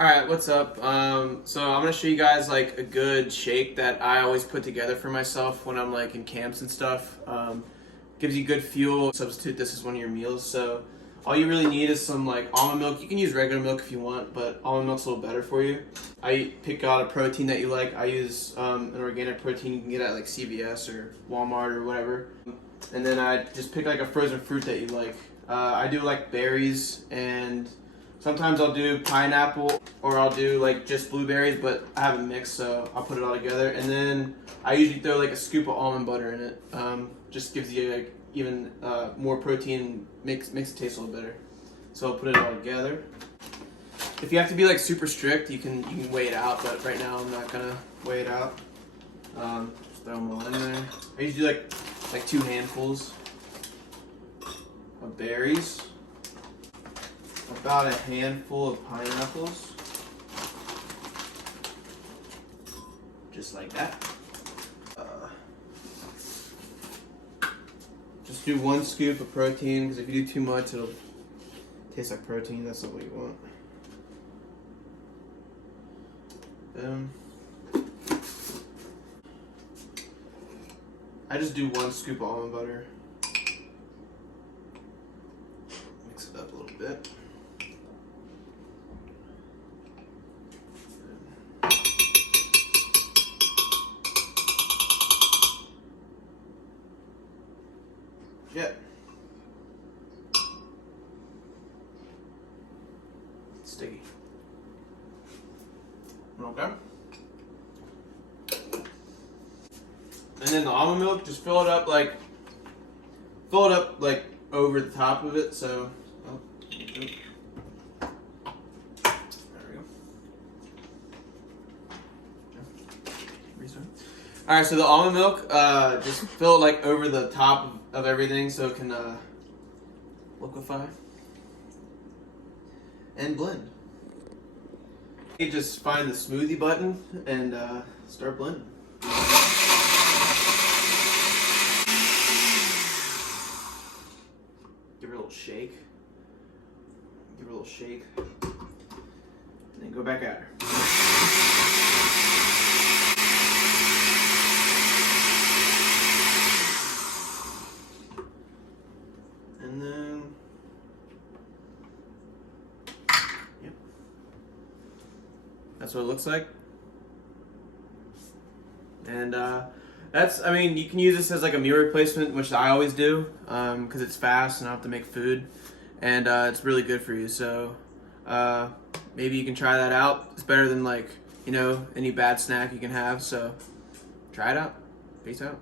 Alright, what's up? So I'm gonna show you guys like a good shake that I always put together for myself when I'm like in camps and stuff. Gives you good fuel. Substitute this as one of your meals. So all you really need is some like almond milk. You can use regular milk if you want, but almond milk's a little better for you. I pick out a protein that you like. I use an organic protein you can get at like CVS or Walmart or whatever. And then I just pick like a frozen fruit that you like. I do like berries, and sometimes I'll do pineapple, or I'll do like just blueberries, but I have a mix, so I'll put it all together. And then I usually throw like a scoop of almond butter in it. Just gives you like even more protein, makes it taste a little better. So I'll put it all together. If you have to be like super strict, you can weigh it out, but right now I'm not gonna weigh it out. Just throw them all in there. I usually do like 2 handfuls of berries, about a handful of pineapples, just like that. Just do 1 scoop of protein, because if you do too much, it'll taste like protein. That's not what you want. I just do 1 scoop of almond butter. Mix it up a little bit. Yeah. Sticky. Okay. And then the almond milk, just fill it up like over the top of it. So, there we go. Restart. All right, so the almond milk, just fill it like over the top of everything so it can liquefy and blend. You just find the smoothie button and start blending. Give her a little shake. Give her a little shake. And then go back at her. And then, yep. That's what it looks like. And I mean, you can use this as like a meal replacement, which I always do, because it's fast and I don't have to make food, and it's really good for you. So maybe you can try that out. It's better than like, any bad snack you can have. So try it out. Peace out.